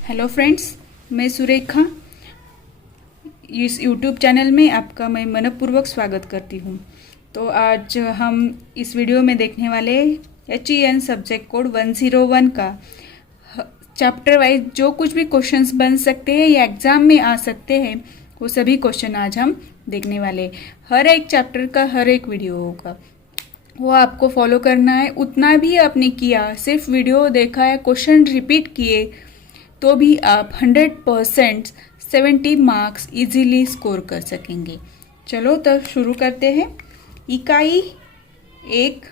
Hello friends, मैं सुरेखा। इस YouTube channel में आपका मैं मनपूर्वक स्वागत करती हूँ। तो आज हम इस वीडियो में देखने वाले HEN सब्जेक्ट कोड 101 का चैप्टर वाइज जो कुछ भी क्वेश्चंस बन सकते हैं या एग्ज़ाम में आ सकते हैं वो सभी क्वेश्चन आज हम देखने वाले। हर एक चैप्टर का हर एक वीडियो होगा, वो आपको फॉलो करना है। उतना भी आपने किया, सिर्फ वीडियो देखा है, क्वेश्चन रिपीट किए तो भी आप 100% 70 मार्क्स इजीली स्कोर कर सकेंगे। चलो तब शुरू करते हैं। इकाई 1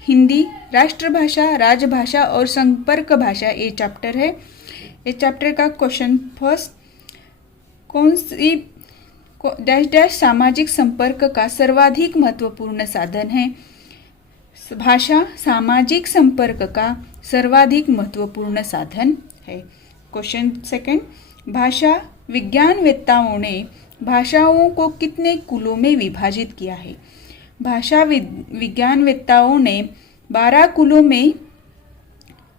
हिंदी, राष्ट्रभाषा, राजभाषा और संपर्क भाषा ये चैप्टर है। इस चैप्टर का क्वेश्चन फर्स्ट, कौन सी डैश डैश सामाजिक संपर्क का सर्वाधिक महत्वपूर्ण साधन है। भाषा सामाजिक संपर्क का सर्वाधिक महत्वपूर्ण साधन है। क्वेश्चन सेकंड, भाषा विज्ञानवेत्ताओं ने भाषाओं को कितने कुलों में विभाजित किया है। भाषा विज्ञानवेत्ताओं ने 12 कुलों में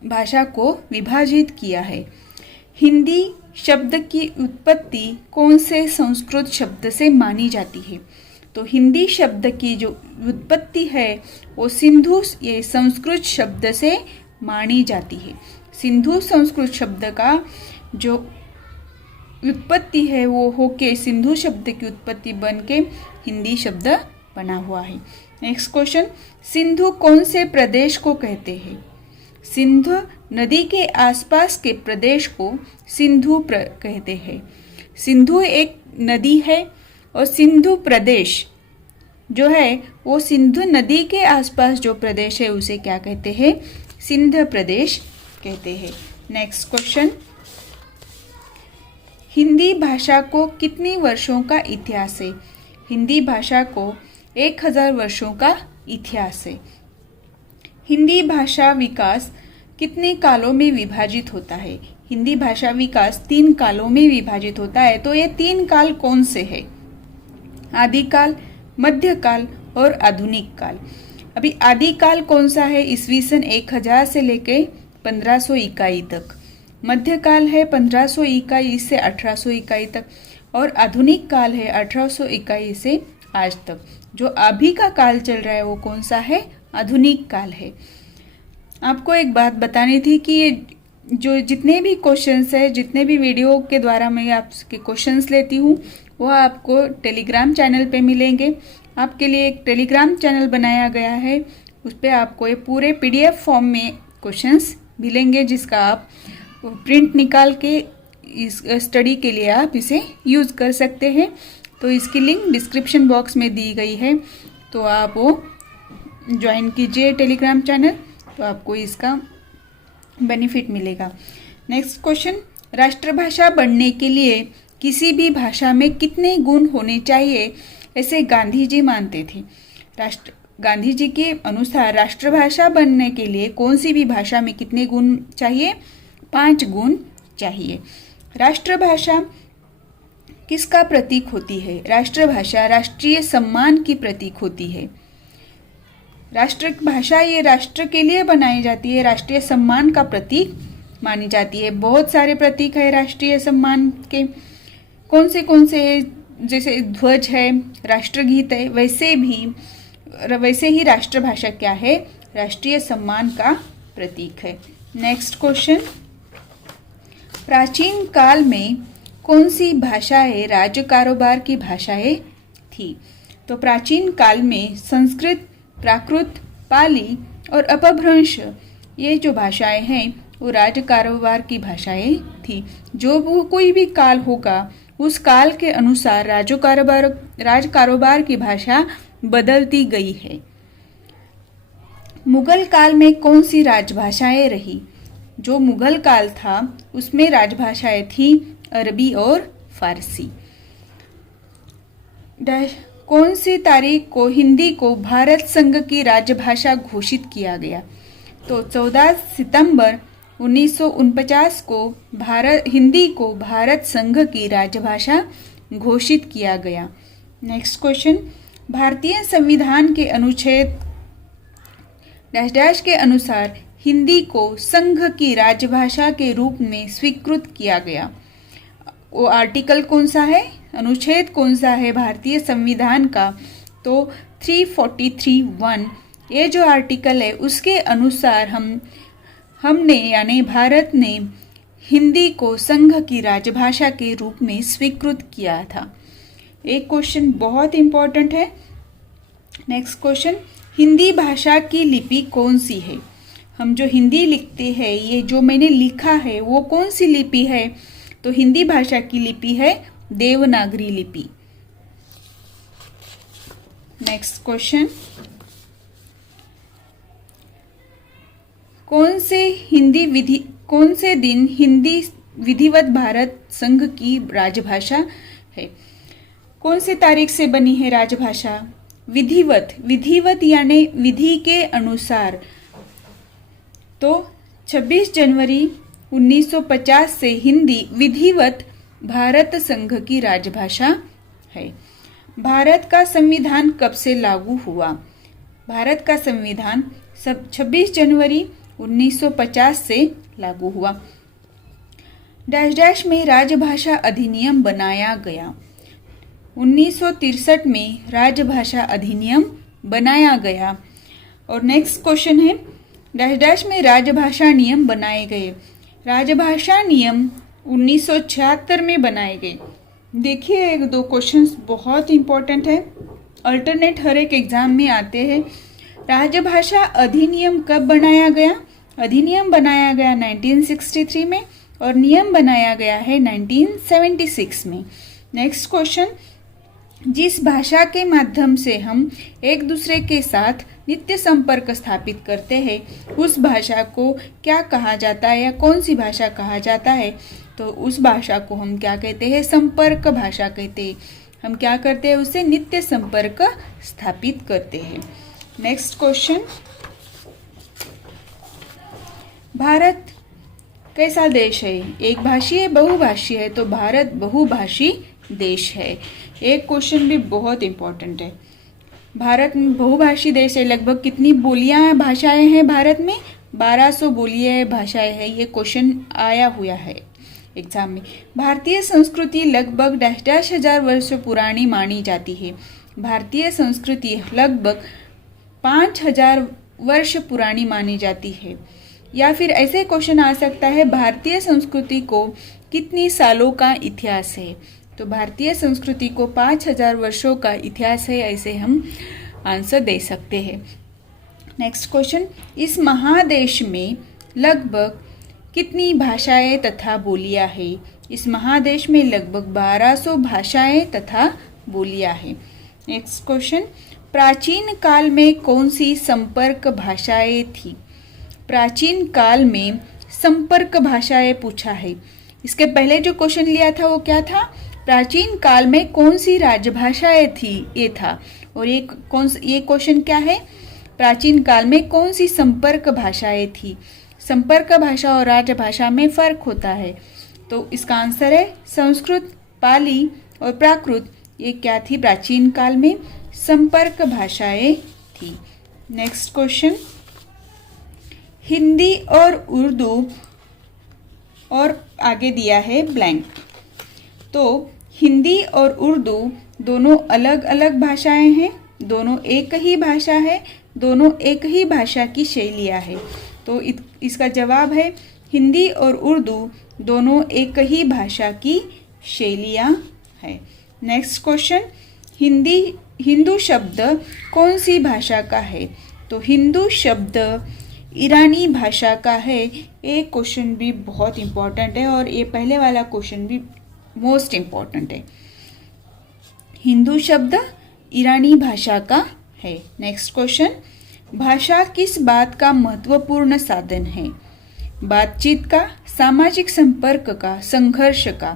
भाषा को विभाजित किया है। हिंदी शब्द की उत्पत्ति कौन से संस्कृत शब्द से मानी जाती है। तो हिंदी शब्द की जो उत्पत्ति है वो सिंधु ये संस्कृत शब्द से मानी जाती है। सिंधु संस्कृत शब्द का जो उत्पत्ति है वो होके सिंधु शब्द की उत्पत्ति बन के हिंदी शब्द बना हुआ है। नेक्स्ट क्वेश्चन, सिंधु कौन से प्रदेश को कहते हैं। सिंधु नदी के आसपास के प्रदेश को सिंधु कहते हैं। सिंधु एक नदी है और सिंधु प्रदेश जो है वो सिंधु नदी के आसपास जो प्रदेश है उसे क्या कहते हैं, सिंध प्रदेश कहते हैं। नेक्स्ट क्वेश्चन, हिंदी भाषा को कितनी वर्षों का इतिहास है। हिंदी भाषा को 1000 वर्षों का इतिहास है। हिंदी भाषा विकास कितने कालों में विभाजित होता है। हिंदी भाषा विकास 3 कालों में विभाजित होता है। तो ये 3 काल कौन से है, आदिकाल, मध्यकाल और आधुनिक काल। अभी आदिकाल कौन सा है, ईस्वी सन 1000 से लेके 1500 इकाई तक। मध्यकाल है 1500 इकाई से 1800 इकाई तक और आधुनिक काल है 1800 इकाई से आज तक। जो अभी का काल चल रहा है वो कौन सा है, आधुनिक काल है। आपको एक बात बतानी थी कि ये जो जितने भी क्वेश्चंस है, जितने भी वीडियो के द्वारा मैं आपके क्वेश्चंस लेती हूँ वो आपको टेलीग्राम चैनल पे मिलेंगे। आपके लिए एक टेलीग्राम चैनल बनाया गया है, उस पर आपको ये पूरे PDF फॉर्म में क्वेश्चंस मिलेंगे जिसका आप प्रिंट निकाल के इस स्टडी के लिए आप इसे यूज़ कर सकते हैं। तो इसकी लिंक डिस्क्रिप्शन बॉक्स में दी गई है, तो आप वो ज्वाइन कीजिए टेलीग्राम चैनल, तो आपको इसका बेनिफिट मिलेगा। नेक्स्ट क्वेश्चन, राष्ट्रभाषा बनने के लिए किसी भी भाषा में कितने गुण होने चाहिए ऐसे गांधी जी मानते थे। गांधी जी के अनुसार राष्ट्रभाषा बनने के लिए कौन सी भी भाषा में कितने गुण चाहिए, 5 गुण चाहिए। राष्ट्रभाषा किसका प्रतीक होती है। राष्ट्रभाषा राष्ट्रीय सम्मान की प्रतीक होती है। राष्ट्रभाषा ये राष्ट्र के लिए बनाई जाती है, राष्ट्रीय सम्मान का प्रतीक मानी जाती है। बहुत सारे प्रतीक है राष्ट्रीय सम्मान के, कौन से है, जैसे ध्वज है, राष्ट्रगीत है, वैसे ही राष्ट्रभाषा क्या है, राष्ट्रीय सम्मान का प्रतीक है। नेक्स्ट क्वेश्चन, प्राचीन काल में कौन सी भाषाएं राज कारोबार की भाषाएं थी। तो प्राचीन काल में संस्कृत, प्राकृत, पाली और अपभ्रंश ये जो भाषाएं हैं वो राज कारोबार की भाषाएं थी। जो वो कोई भी काल होगा उस काल के अनुसार राज कारोबार की भाषा बदलती गई है। मुगल काल में कौन सी राजभाषाएं रही। जो मुगल काल था उसमें राजभाषाएं थी अरबी और फारसी। कौन सी तारीख को हिंदी को भारत संघ की राजभाषा घोषित किया गया। तो 14 सितंबर 1949 को हिंदी को भारत संघ की राजभाषा घोषित किया गया। नेक्स्ट क्वेश्चन, भारतीय संविधान के अनुच्छेद डैश डैश के अनुसार हिंदी को संघ की राजभाषा के रूप में स्वीकृत किया गया? वो आर्टिकल कौन सा है, अनुच्छेद कौन सा है भारतीय संविधान का? तो 343(1) ये जो आर्टिकल है उसके अनुसार हमने यानी भारत ने हिंदी को संघ की राजभाषा के रूप में स्वीकृत किया था। एक क्वेश्चन बहुत इंपॉर्टेंट है। नेक्स्ट क्वेश्चन, हिंदी भाषा की लिपि कौन सी है? हम जो हिंदी लिखते हैं, ये जो मैंने लिखा है वो कौन सी लिपि है? तो हिंदी भाषा की लिपि है देवनागरी लिपि। नेक्स्ट क्वेश्चन, कौन से दिन हिंदी विधिवत भारत संघ की राजभाषा है? कौन से तारीख से बनी है राजभाषा? विधिवत यानी विधि के अनुसार। तो 26 जनवरी 1950 से हिंदी विधिवत भारत संघ की राजभाषा है। भारत का संविधान कब से लागू हुआ? भारत का संविधान 26 जनवरी 1950 से लागू हुआ। डैश डैश में राजभाषा अधिनियम बनाया गया। 1963 में राजभाषा अधिनियम बनाया गया। और नेक्स्ट क्वेश्चन है, डैश डैश में राजभाषा नियम बनाए गए। राजभाषा नियम 1976 में बनाए गए। देखिए, एक दो क्वेश्चंस बहुत इंपॉर्टेंट है, अल्टरनेट हर एक एग्जाम में आते हैं। राजभाषा अधिनियम कब बनाया गया? अधिनियम बनाया गया 1963 में और नियम बनाया गया है 1976 में। नेक्स्ट क्वेश्चन, जिस भाषा के माध्यम से हम एक दूसरे के साथ नित्य संपर्क स्थापित करते हैं उस भाषा को क्या कहा जाता है या कौन सी भाषा कहा जाता है? तो उस भाषा को हम क्या कहते हैं? संपर्क भाषा कहते हैं। हम क्या करते हैं? उससे नित्य संपर्क स्थापित करते हैं। नेक्स्ट क्वेश्चन, भारत कैसा देश है? एक भाषी है, बहुभाषी है? तो भारत बहुभाषी देश है। एक क्वेश्चन भी बहुत इंपॉर्टेंट है, भारत बहुभाषी देश है। लगभग कितनी बोलियां भाषाएं हैं भारत में? 1200 बोलियां भाषाएं हैं। ये क्वेश्चन आया हुआ है एग्जाम में। भारतीय संस्कृति लगभग डैश डैश हजार वर्ष पुरानी मानी जाती है। भारतीय संस्कृति लगभग 5000 वर्ष पुरानी मानी जाती है। या फिर ऐसे क्वेश्चन आ सकता है, भारतीय संस्कृति को कितनी सालों का इतिहास है? तो भारतीय संस्कृति को 5000 वर्षों का इतिहास है, ऐसे हम आंसर दे सकते हैं। नेक्स्ट क्वेश्चन, इस महादेश में लगभग कितनी भाषाएं तथा बोलियां हैं? इस महादेश में लगभग 1200 भाषाएं तथा बोलियां हैं। नेक्स्ट क्वेश्चन, प्राचीन काल में कौन सी संपर्क भाषाएं थी? प्राचीन काल में संपर्क भाषाएं पूछा है। इसके पहले जो क्वेश्चन लिया था वो क्या था? प्राचीन काल में कौन सी राजभाषाएं थी, ये था। और ये क्वेश्चन क्या है? प्राचीन काल में कौन सी संपर्क भाषाएं थी? संपर्क भाषा और राजभाषा में फर्क होता है। तो इसका आंसर है संस्कृत, पाली और प्राकृत। ये क्या थी? प्राचीन काल में संपर्क भाषाएं थी। नेक्स्ट क्वेश्चन, हिंदी और उर्दू और आगे दिया है ब्लैंक। तो हिंदी और उर्दू दोनों अलग अलग भाषाएं हैं, दोनों एक ही भाषा है, दोनों एक ही भाषा की शैलियाँ है। तो इसका जवाब है हिंदी और उर्दू दोनों एक ही भाषा की शैलियाँ है। नेक्स्ट क्वेश्चन, हिंदू शब्द कौन सी भाषा का है? तो हिंदू शब्द ईरानी भाषा का है। एक क्वेश्चन भी बहुत इंपॉर्टेंट है और ये पहले वाला क्वेश्चन भी मोस्ट इंपॉर्टेंट है। हिंदू शब्द ईरानी भाषा का है। नेक्स्ट क्वेश्चन, भाषा किस बात का महत्वपूर्ण साधन है? बातचीत का, सामाजिक संपर्क का, संघर्ष का?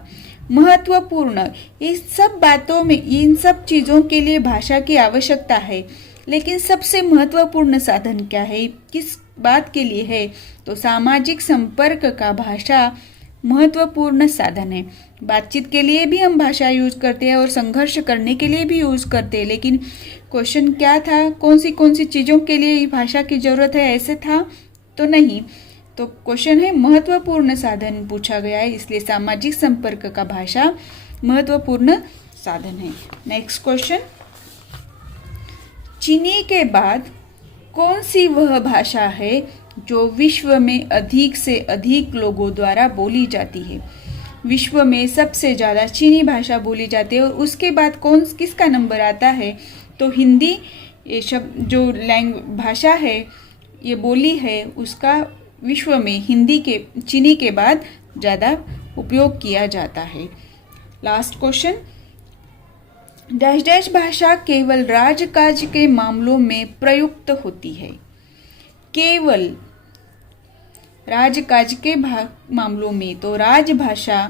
महत्वपूर्ण, इस सब बातों में, इन सब चीज़ों के लिए भाषा की आवश्यकता है, लेकिन सबसे महत्वपूर्ण साधन क्या है, किस बात के लिए है? तो सामाजिक संपर्क का भाषा महत्वपूर्ण साधन है। बातचीत के लिए भी हम भाषा यूज करते हैं और संघर्ष करने के लिए भी यूज करते हैं, लेकिन क्वेश्चन क्या था? कौन सी चीज़ों के लिए भाषा की जरूरत है, ऐसे था। तो नहीं। तो क्वेश्चन है महत्वपूर्ण साधन पूछा गया है, इसलिए सामाजिक संपर्क का भाषा महत्वपूर्ण साधन है। नेक्स्ट क्वेश्चन, चीनी के बाद कौन सी वह भाषा है जो विश्व में अधिक से अधिक लोगों द्वारा बोली जाती है? विश्व में सबसे ज़्यादा चीनी भाषा बोली जाती है और उसके बाद किसका नंबर आता है? तो हिंदी, ये शब्द जो भाषा है, ये बोली है, उसका विश्व में हिंदी के चीनी के बाद ज़्यादा उपयोग किया जाता है। लास्ट क्वेश्चन, डैश डैश भाषा केवल राजकाज के मामलों में प्रयुक्त होती है। केवल राजकाज के मामलों में, तो राजभाषा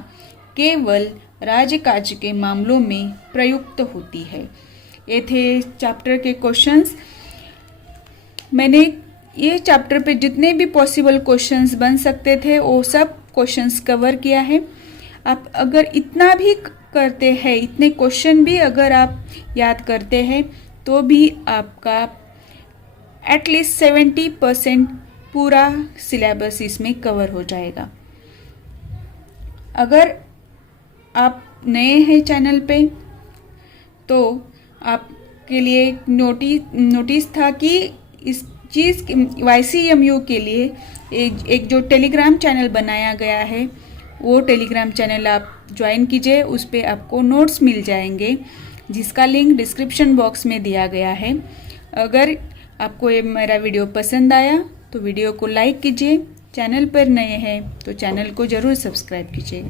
केवल राजकाज के मामलों में प्रयुक्त होती है। ये थे चैप्टर के क्वेश्चंस। मैंने ये चैप्टर पे जितने भी पॉसिबल क्वेश्चंस बन सकते थे वो सब क्वेश्चंस कवर किया है। आप अगर इतना भी करते हैं, इतने क्वेश्चन भी अगर आप याद करते हैं, तो भी आपका एटलीस्ट 70% पूरा सिलेबस इसमें कवर हो जाएगा। अगर आप नए हैं चैनल पे, तो आपके लिए नोटिस था कि इस चीज़ YCMU के लिए एक जो टेलीग्राम चैनल बनाया गया है, वो टेलीग्राम चैनल आप ज्वाइन कीजिए। उस पर आपको नोट्स मिल जाएंगे, जिसका लिंक डिस्क्रिप्शन बॉक्स में दिया गया है। अगर आपको ये मेरा वीडियो पसंद आया तो वीडियो को लाइक कीजिए। चैनल पर नए हैं तो चैनल को ज़रूर सब्सक्राइब कीजिए।